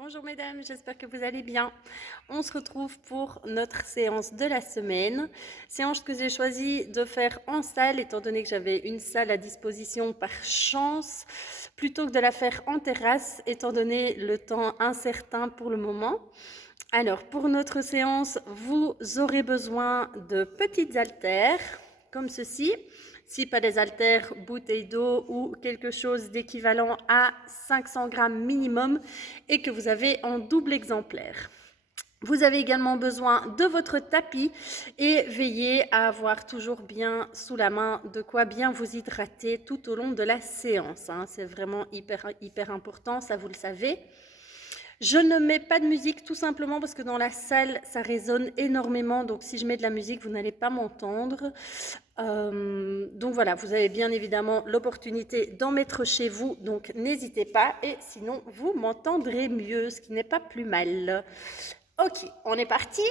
Bonjour mesdames, j'espère que vous allez bien. On se retrouve pour notre séance de la semaine. Séance que j'ai choisi de faire en salle étant donné que j'avais une salle à disposition par chance plutôt que de la faire en terrasse étant donné le temps incertain pour le moment. Alors pour notre séance, vous aurez besoin de petites haltères comme ceci. Si pas des haltères, bouteille d'eau ou quelque chose d'équivalent à 500 grammes minimum et que vous avez en double exemplaire. Vous avez également besoin de votre tapis et veillez à avoir toujours bien sous la main de quoi bien vous hydrater tout au long de la séance. C'est vraiment hyper important, ça vous le savez. Je ne mets pas de musique tout simplement parce que dans la salle, ça résonne énormément. Donc, si je mets de la musique, vous n'allez pas m'entendre. Donc voilà, vous avez bien évidemment l'opportunité d'en mettre chez vous. Donc, n'hésitez pas. Et sinon, vous m'entendrez mieux, ce qui n'est pas plus mal. Ok, on est parti.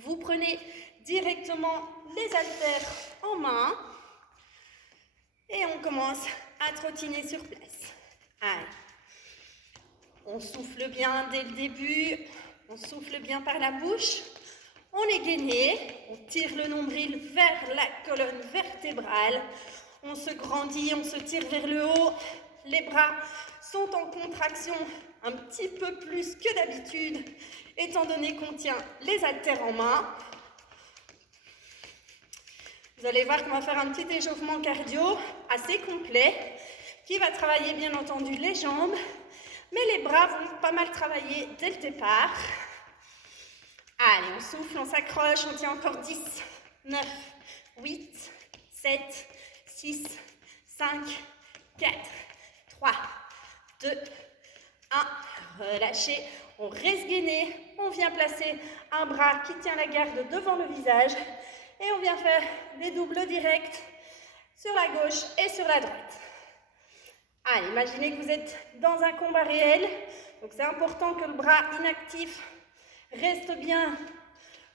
Vous prenez directement les haltères en main. Et on commence à trottiner sur place. Allez. On souffle bien dès le début, on souffle bien par la bouche, on est gainé, on tire le nombril vers la colonne vertébrale, on se grandit, on se tire vers le haut, les bras sont en contraction un petit peu plus que d'habitude, étant donné qu'on tient les haltères en main. Vous allez voir qu'on va faire un petit échauffement cardio assez complet, qui va travailler bien entendu les jambes, mais les bras vont pas mal travailler dès le départ. Allez, on souffle, on s'accroche, on tient encore 10, 9, 8, 7, 6, 5, 4, 3, 2, 1. Relâchez, on reste gainé, on vient placer un bras qui tient la garde devant le visage et on vient faire des doubles directs sur la gauche et sur la droite. Allez, imaginez que vous êtes dans un combat réel, donc c'est important que le bras inactif reste bien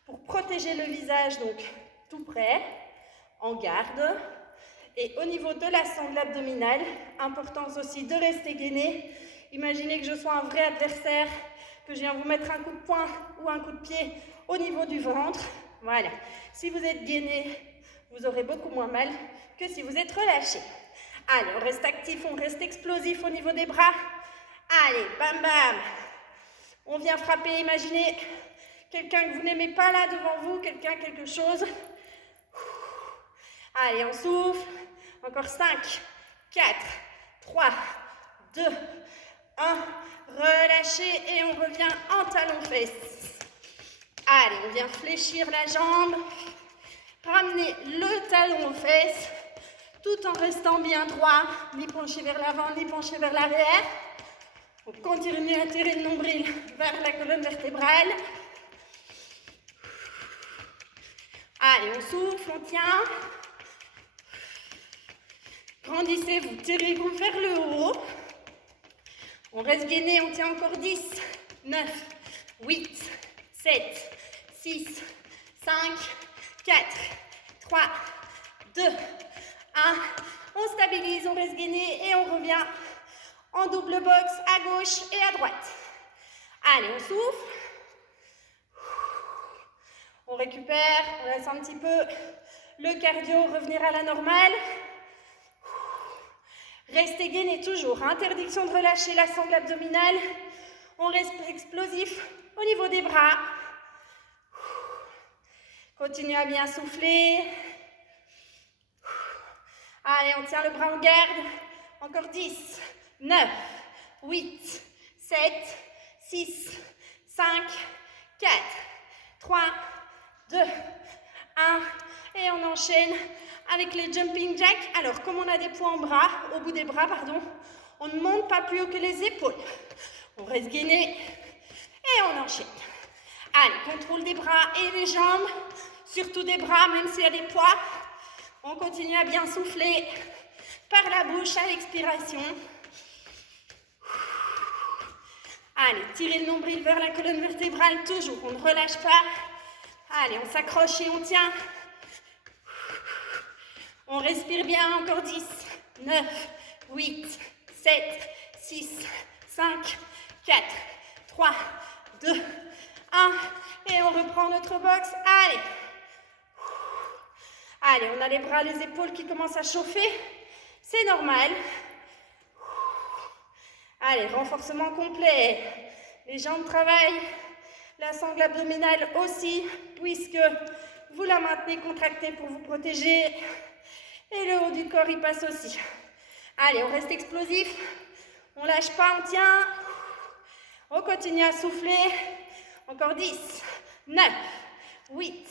pour protéger le visage, donc tout près, en garde. Et au niveau de la sangle abdominale, importance aussi de rester gainé. Imaginez que je sois un vrai adversaire, que je viens vous mettre un coup de poing ou un coup de pied au niveau du ventre. Voilà. Si vous êtes gainé, vous aurez beaucoup moins mal que si vous êtes relâché. Allez, on reste actif, on reste explosif au niveau des bras. Allez, bam bam. On vient frapper, imaginez quelqu'un que vous n'aimez pas là devant vous, quelqu'un, quelque chose. Allez, on souffle. Encore 5, 4, 3, 2, 1. Relâchez et on revient en talons-fesses. Allez, on vient fléchir la jambe. Ramenez le talon aux fesses, tout en restant bien droit, ni penché vers l'avant, ni penché vers l'arrière. On continue à tirer le nombril vers la colonne vertébrale. Allez, on souffle, on tient. Grandissez, vous tirez-vous vers le haut. On reste gainé, on tient encore 10, 9, 8, 7, 6, 5, 4, 3, 2, 1. On stabilise, on reste gainé et on revient en double box à gauche et à droite. Allez, on souffle. On récupère, on laisse un petit peu le cardio revenir à la normale. Restez gainé toujours. Interdiction de relâcher la sangle abdominale. On reste explosif au niveau des bras. Continuez à bien souffler. Allez, on tient le bras en garde. Encore 10, 9, 8, 7, 6, 5, 4, 3, 2, 1. Et on enchaîne avec les jumping jacks. Alors, comme on a des poids en bras, au bout des bras, pardon, on ne monte pas plus haut que les épaules. On reste gainé et on enchaîne. Allez, contrôle des bras et des jambes, surtout des bras, même s'il y a des poids. On continue à bien souffler par la bouche à l'expiration. Allez, tirez le nombril vers la colonne vertébrale, toujours, on ne relâche pas. Allez, on s'accroche et on tient. On respire bien, encore 10, 9, 8, 7, 6, 5, 4, 4, 3, 2, 1. Et on reprend notre box. Allez. Allez, on a les bras, les épaules qui commencent à chauffer. C'est normal. Allez, renforcement complet. Les jambes travaillent. La sangle abdominale aussi, puisque vous la maintenez contractée pour vous protéger. Et le haut du corps, il passe aussi. Allez, on reste explosif. On lâche pas, on tient. On continue à souffler. Encore 10, 9, 8,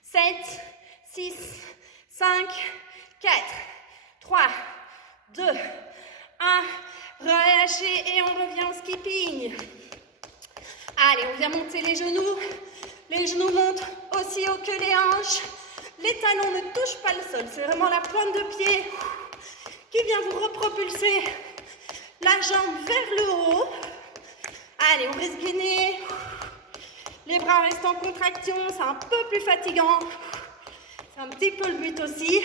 7, 6, 5, 4, 3, 2, 1. Relâchez et on revient au skipping. Allez, on vient monter les genoux. Les genoux montent aussi haut que les hanches. Les talons ne touchent pas le sol. C'est vraiment la pointe de pied qui vient vous repropulser la jambe vers le haut. Allez, on reste gainé. Les bras restent en contraction. C'est un peu plus fatigant. C'est un petit peu le but aussi.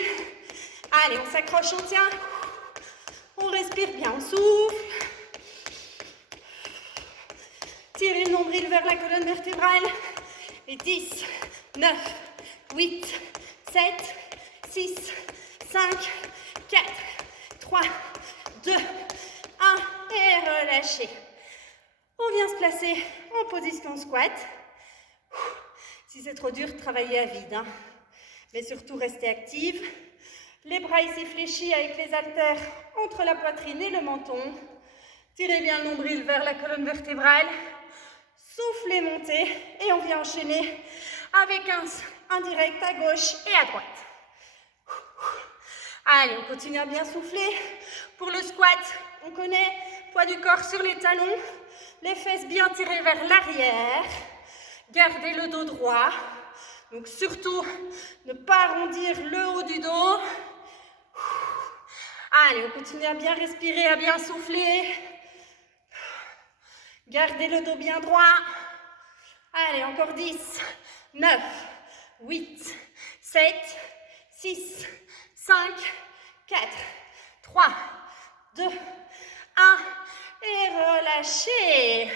Allez, on s'accroche, on tient. On respire bien, on souffle. Tirez le nombril vers la colonne vertébrale. Et 10, 9, 8, 7, 6, 5, 4, 3, 2, 1. Et relâchez. On vient se placer en position squat. Si c'est trop dur, travaillez à vide. Hein. Mais surtout, restez active. Les bras ici fléchis avec les haltères entre la poitrine et le menton. Tirez bien le nombril vers la colonne vertébrale. Soufflez, montez et on vient enchaîner avec un direct à gauche et à droite. Allez, on continue à bien souffler. Pour le squat, on connaît poids du corps sur les talons, les fesses bien tirées vers l'arrière. Gardez le dos droit. Donc surtout, ne pas arrondir le haut du dos. Allez, on continue à bien respirer, à bien souffler. Gardez le dos bien droit. Allez, encore 10, 9, 8, 7, 6, 5, 4, 3, 2, 1. Et relâchez.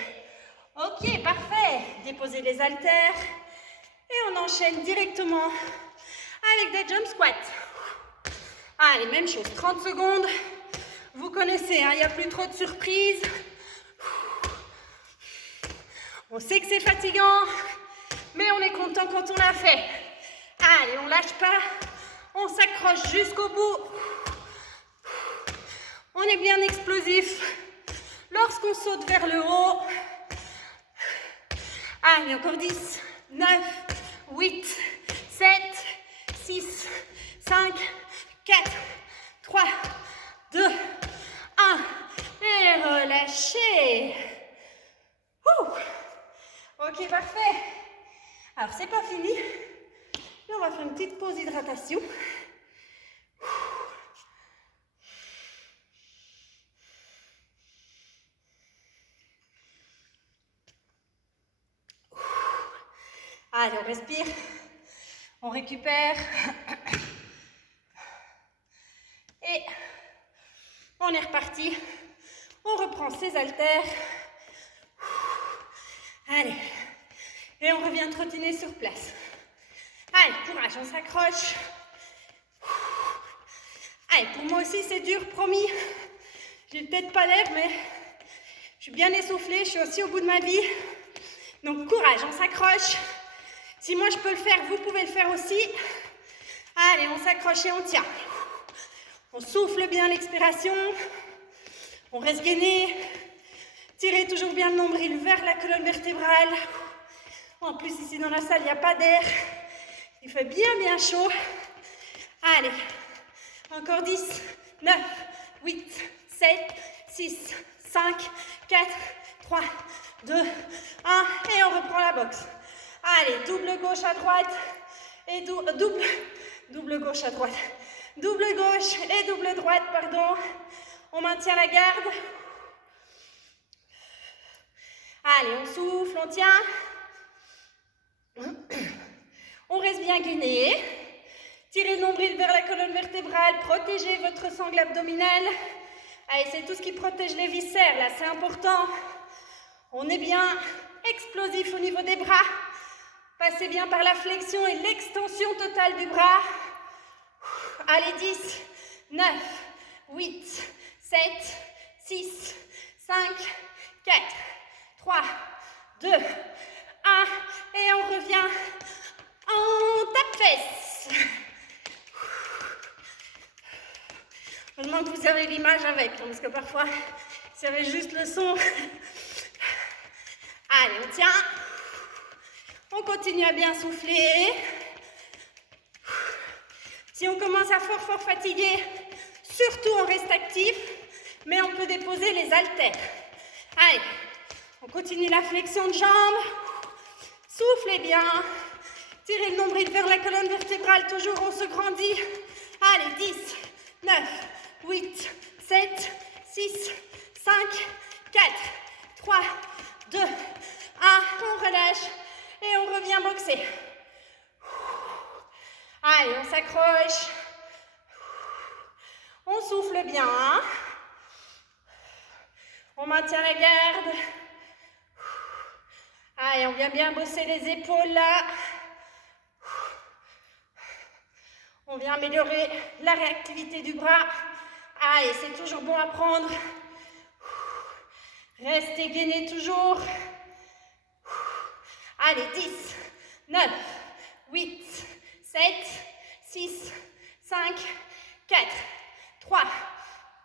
Ok, parfait. Déposez les haltères. Et on enchaîne directement avec des jump squats. Allez, même chose, 30 secondes. Vous connaissez, hein, il n'y a plus trop de surprises. On sait que c'est fatigant, mais on est content quand on l'a fait. Allez, on lâche pas. On s'accroche jusqu'au bout. On est bien explosif. Lorsqu'on saute vers le haut. Allez, encore 10, 9, 8, 7, 6, 5, 4, 3, 2, 1. Et relâchez. Ouh. Ok, parfait. Alors, c'est pas fini. Mais on va faire une petite pause d'hydratation. Allez, on respire. On récupère. Et on est reparti. On reprend ses haltères. Allez. Et on revient trottiner sur place. Allez, courage, on s'accroche. Allez, pour moi aussi, c'est dur, promis. J'ai peut-être pas l'air, mais je suis bien essoufflée. Je suis aussi au bout de ma vie. Donc, courage, on s'accroche. Si moi, je peux le faire, vous pouvez le faire aussi. Allez, on s'accroche et on tient. On souffle bien l'expiration. On reste gainé. Tirez toujours bien le nombril vers la colonne vertébrale. En plus, ici dans la salle, il n'y a pas d'air. Il fait bien chaud. Allez, encore 10, 9, 8, 7, 6, 5, 4, 3, 2, 1. Et on reprend la boxe. Allez, double gauche à droite et double gauche à droite. Double gauche et double droite, pardon. On maintient la garde. Allez, on souffle, on tient. On reste bien gainé. Tirez le nombril vers la colonne vertébrale. Protégez votre sangle abdominale. Allez, c'est tout ce qui protège les viscères, là, c'est important. On est bien explosif au niveau des bras. Passez bien par la flexion et l'extension totale du bras. Allez, 10, 9, 8, 7, 6, 5, 4, 3, 2, 1. Et on revient en tape-fesse. Heureusement que vous avez l'image avec, hein, parce que parfois, s'il y avait juste le son. Allez, on tient. On continue à bien souffler. Si on commence à fort fatiguer, surtout on reste actif, mais on peut déposer les haltères. Allez, on continue la flexion de jambes. Soufflez bien. Tirez le nombril vers la colonne vertébrale, toujours on se grandit. Allez, 10, 9, 8, 7, 6, 5, 4, 3, 2, 1. On relâche et on revient boxer. Allez, on s'accroche. On souffle bien. On maintient la garde. Allez, on vient bien bosser les épaules là. On vient améliorer la réactivité du bras. Allez, c'est toujours bon à prendre. Restez gainés toujours. Allez, 10, 9, 8, 7, 6, 5, 4, 3,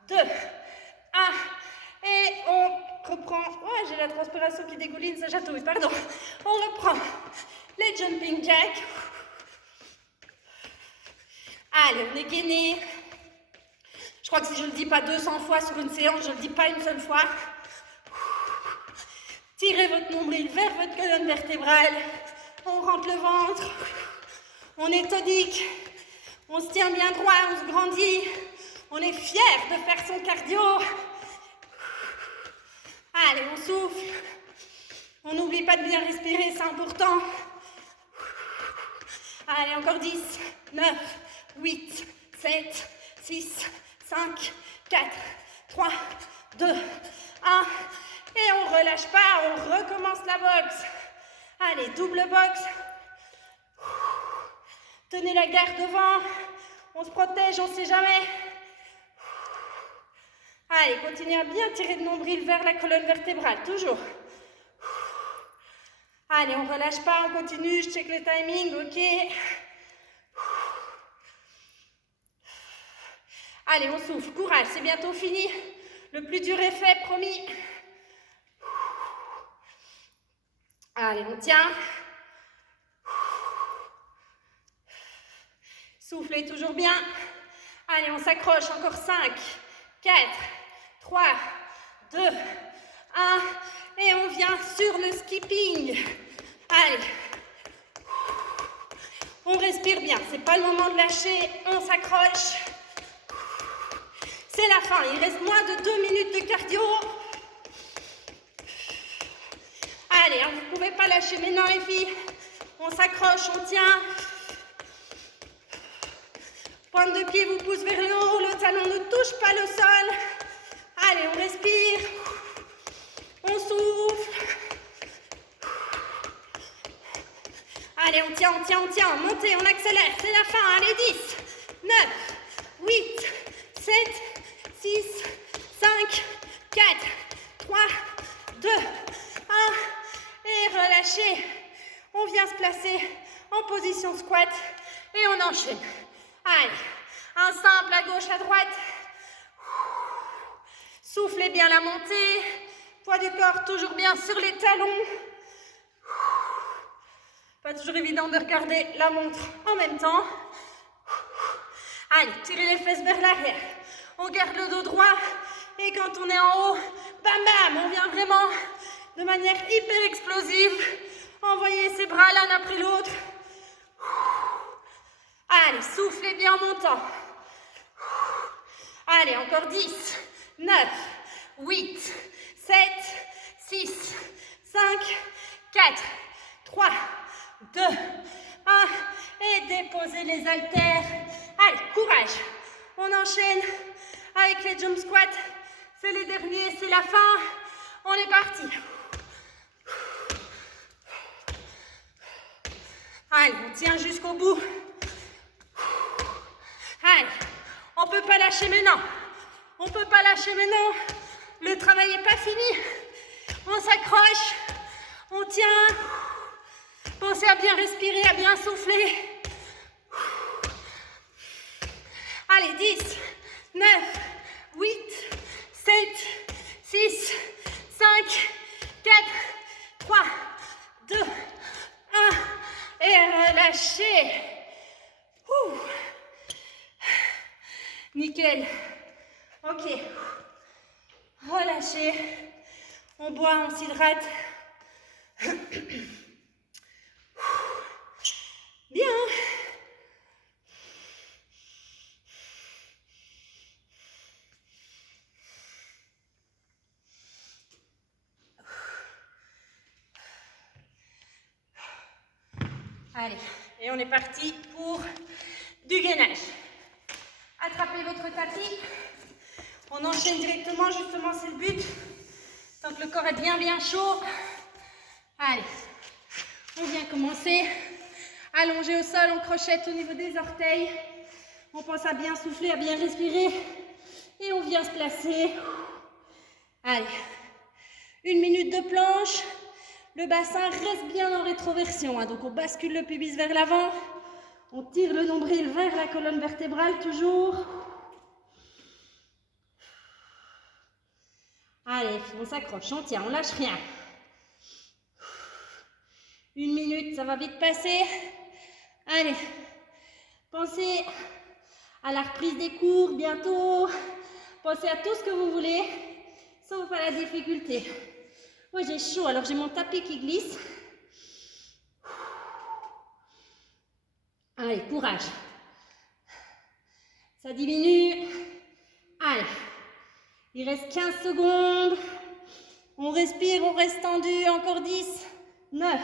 2, 1. Et on reprend. Ouais, j'ai la transpiration qui dégouline, ça chatouille, pardon. On reprend les jumping jacks. Allez, on est gainé. Je crois que si je ne le dis pas 200 fois sur une séance, je ne le dis pas une seule fois. Tirez votre nombril vers votre colonne vertébrale. On rentre le ventre. On est tonique. On se tient bien droit, on se grandit. On est fier de faire son cardio. Allez, on souffle. On n'oublie pas de bien respirer, c'est important. Allez, encore 10, 9, 8, 7, 6, 5, 4, 3, 2, 1. Et on ne relâche pas, on recommence la boxe. Allez, double boxe. Tenez la garde devant. On se protège, on ne sait jamais. Allez, continuez à bien tirer le nombril vers la colonne vertébrale, toujours. Allez, on ne relâche pas, on continue, je check le timing, ok. Allez, on souffle, courage, c'est bientôt fini. Le plus dur est fait, promis. Allez, on tient. Soufflez toujours bien. Allez, on s'accroche, encore 5, 4, 3, 2, 1. Et on vient sur le skipping. Allez. On respire bien, c'est pas le moment de lâcher, on s'accroche. C'est la fin, il reste moins de 2 minutes de cardio. Allez, hein, vous ne pouvez pas lâcher maintenant les filles. On s'accroche, on tient. Pointe de pied vous pousse vers le haut, le talon ne touche pas le sol. Allez, on respire. On souffle. Allez, on tient, on tient, on tient. Montez, on accélère, c'est la fin. Allez, 10, 9, 8, 7, 6, 5, 4, 3, 2, 1. Et relâchez. On vient se placer en position squat et on enchaîne. Allez, un simple à gauche, à droite. Soufflez bien la montée. Poids du corps toujours bien sur les talons. Pas toujours évident de regarder la montre en même temps. Allez, tirez les fesses vers l'arrière. On garde le dos droit. Et quand on est en haut, bam bam, on vient vraiment de manière hyper explosive. Envoyez ses bras l'un après l'autre. Allez, soufflez bien en montant. Allez, encore 10, 9, 8, 7, 6, 5, 4, 3, 2, 1. Et déposez les haltères. Allez, courage. On enchaîne avec les jump squats. C'est les derniers, c'est la fin. On est parti. Allez, on tient jusqu'au bout. Allez, on ne peut pas lâcher maintenant. On ne peut pas lâcher maintenant. Le travail n'est pas fini. On s'accroche. On tient. Pensez à bien respirer, à bien souffler. Allez, 10, 9, 8, 7, 6, 5, 4, 3, 2, 1. Et relâchez. Ouh. Nickel. Ok. Relâchez. On boit, on s'hydrate. Bien. Allez, et on est parti pour du gainage. Attrapez votre tapis. On enchaîne directement, justement, c'est le but. Tant que le corps est bien chaud. Allez, on vient commencer. Allongé au sol, on crochette au niveau des orteils. On pense à bien souffler, à bien respirer. Et on vient se placer. Allez, 1 minute de planche. Le bassin reste bien en rétroversion, hein. Donc on bascule le pubis vers l'avant. On tire le nombril vers la colonne vertébrale, toujours. Allez, on s'accroche, on tient, on lâche rien. 1 minute, ça va vite passer. Allez, pensez à la reprise des cours bientôt. Pensez à tout ce que vous voulez, sauf à la difficulté. Moi j'ai chaud, alors j'ai mon tapis qui glisse. Allez, courage. Ça diminue. Allez, il reste 15 secondes. On respire, on reste tendu. Encore 10, 9,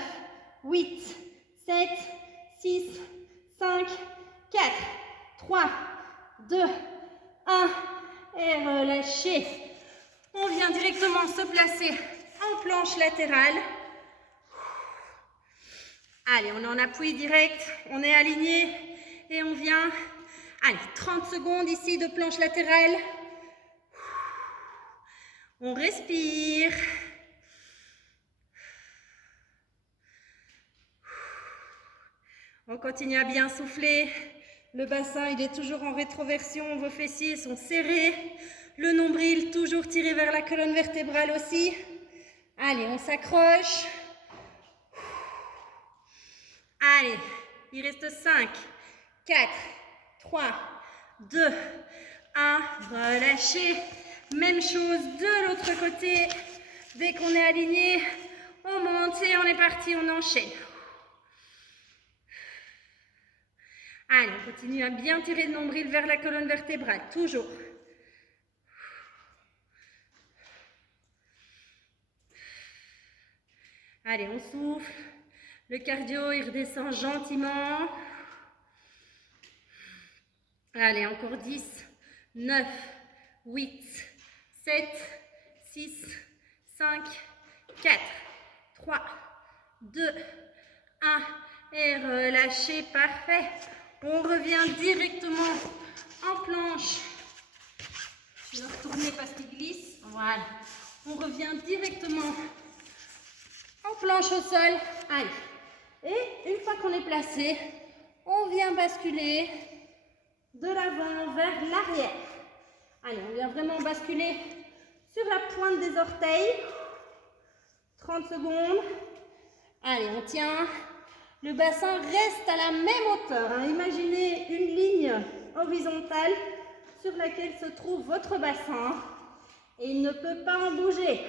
8, 7, 6, 5, 4, 3, 2, 1. Et relâchez. On vient directement se placer en planche latérale. Allez, on est en appui direct, on est aligné et on vient. Allez, 30 secondes ici de planche latérale. On respire. On continue à bien souffler. Le bassin, il est toujours en rétroversion. Vos fessiers sont serrés. Le nombril toujours tiré vers la colonne vertébrale aussi. Allez, on s'accroche. Allez, il reste 5, 4, 3, 2, 1. Relâchez. Même chose de l'autre côté. Dès qu'on est aligné, on monte et on est parti, on enchaîne. Allez, on continue à bien tirer le nombril vers la colonne vertébrale, toujours. Allez, on souffle. Le cardio, il redescend gentiment. Allez, encore 10, 9, 8, 7, 6, 5, 4, 3, 2, 1. Et relâchez, parfait. On revient directement en planche. Je vais retourner parce qu'il glisse. Voilà. On revient directement en planche au sol. Allez. Et une fois qu'on est placé, on vient basculer de l'avant vers l'arrière. Allez, on vient vraiment basculer sur la pointe des orteils. 30 secondes. Allez, on tient. Le bassin reste à la même hauteur, hein. Imaginez une ligne horizontale sur laquelle se trouve votre bassin et il ne peut pas en bouger.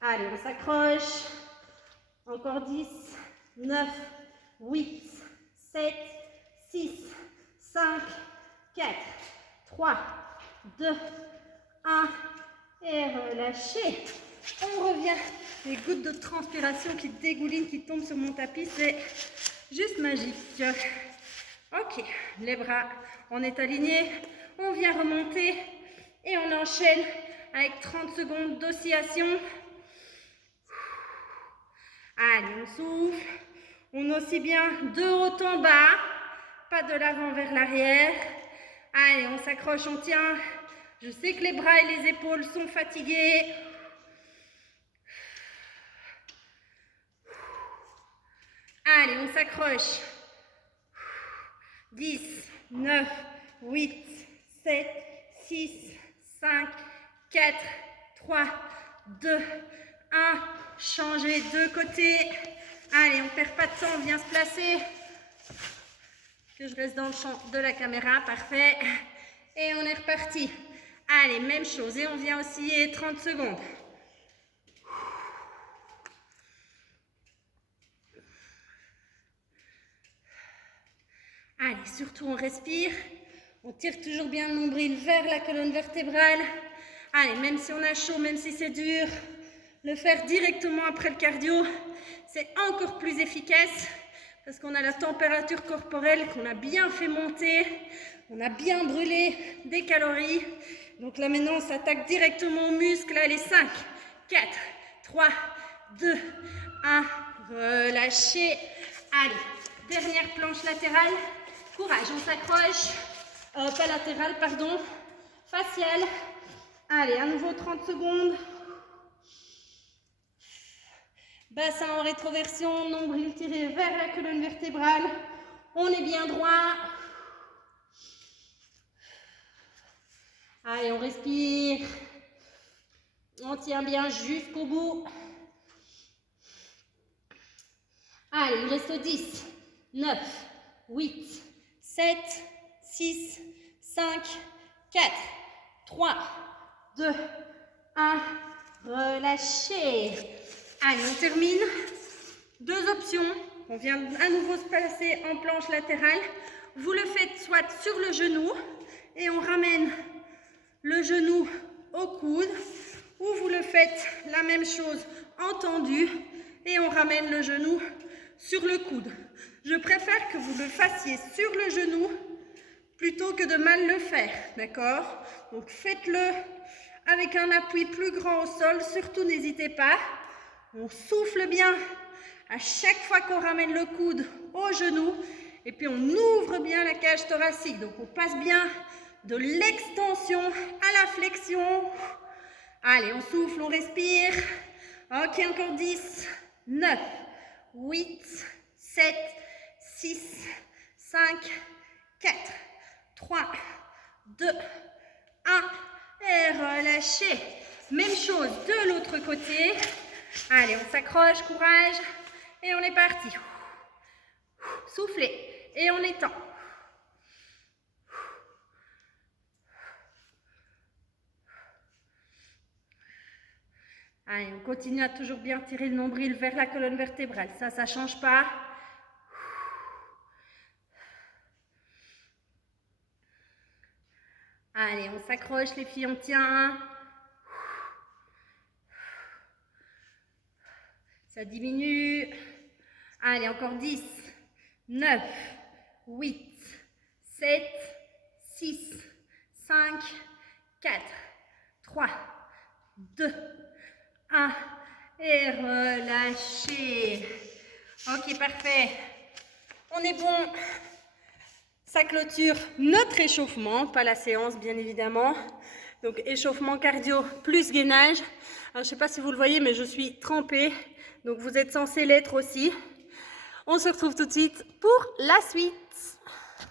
Allez, on s'accroche. Encore 10, 9, 8, 7, 6, 5, 4, 3, 2, 1. Et relâchez. On revient. Les gouttes de transpiration qui dégoulinent, qui tombent sur mon tapis, c'est juste magique. Ok, les bras, on est aligné. On vient remonter et on enchaîne avec 30 secondes d'oscillation. Allez, on souffle. On oscille bien de haut en bas, pas de l'avant vers l'arrière. Allez, on s'accroche, on tient. Je sais que les bras et les épaules sont fatigués. Allez, on s'accroche. 10, 9, 8, 7, 6, 5, 4, 3, 2, 1. Changez de côté. Allez, on ne perd pas de temps, on vient se placer. Que je reste dans le champ de la caméra, parfait. Et on est reparti. Allez, même chose, et on vient osciller 30 secondes. Allez, surtout on respire. On tire toujours bien le nombril vers la colonne vertébrale. Allez, même si on a chaud, même si c'est dur, le faire directement après le cardio, c'est encore plus efficace parce qu'on a la température corporelle qu'on a bien fait monter, on a bien brûlé des calories. Donc là maintenant, on s'attaque directement aux muscles. Allez, 5, 4, 3, 2, 1. Relâchez. Allez, dernière planche latérale. Courage, on s'accroche. Pas latérale, pardon. Faciale. Allez, à nouveau 30 secondes. Bassin en rétroversion, nombril tiré vers la colonne vertébrale. On est bien droit. Allez, on respire. On tient bien jusqu'au bout. Allez, il reste 10, 9, 8, 7, 6, 5, 4, 3, 2, 1. Relâchez. Allez, on termine. Deux options. On vient à nouveau se placer en planche latérale. Vous le faites soit sur le genou et on ramène le genou au coude, ou vous le faites la même chose en tendu et on ramène le genou sur le coude. Je préfère que vous le fassiez sur le genou plutôt que de mal le faire, d'accord? Donc faites-le avec un appui plus grand au sol, surtout n'hésitez pas. On souffle bien à chaque fois qu'on ramène le coude au genou et puis on ouvre bien la cage thoracique. Donc on passe bien de l'extension à la flexion. Allez, on souffle, on respire. Ok, encore 10, 9, 8, 7, 6, 5, 4, 3, 2, 1. Et relâchez. Même chose de l'autre côté. Allez, on s'accroche, courage. Et on est parti. Soufflez. Et on étend. Allez, on continue à toujours bien tirer le nombril vers la colonne vertébrale. Ça ne change pas. Allez, on s'accroche les filles, on tient. Ça diminue. Allez, encore 10, 9, 8, 7, 6, 5, 4, 3, 2, 1. Et relâchez. Ok, parfait. On est bon. Ça clôture notre échauffement, pas la séance bien évidemment. Donc échauffement cardio plus gainage. Alors je ne sais pas si vous le voyez mais je suis trempée. Donc vous êtes censés l'être aussi. On se retrouve tout de suite pour la suite.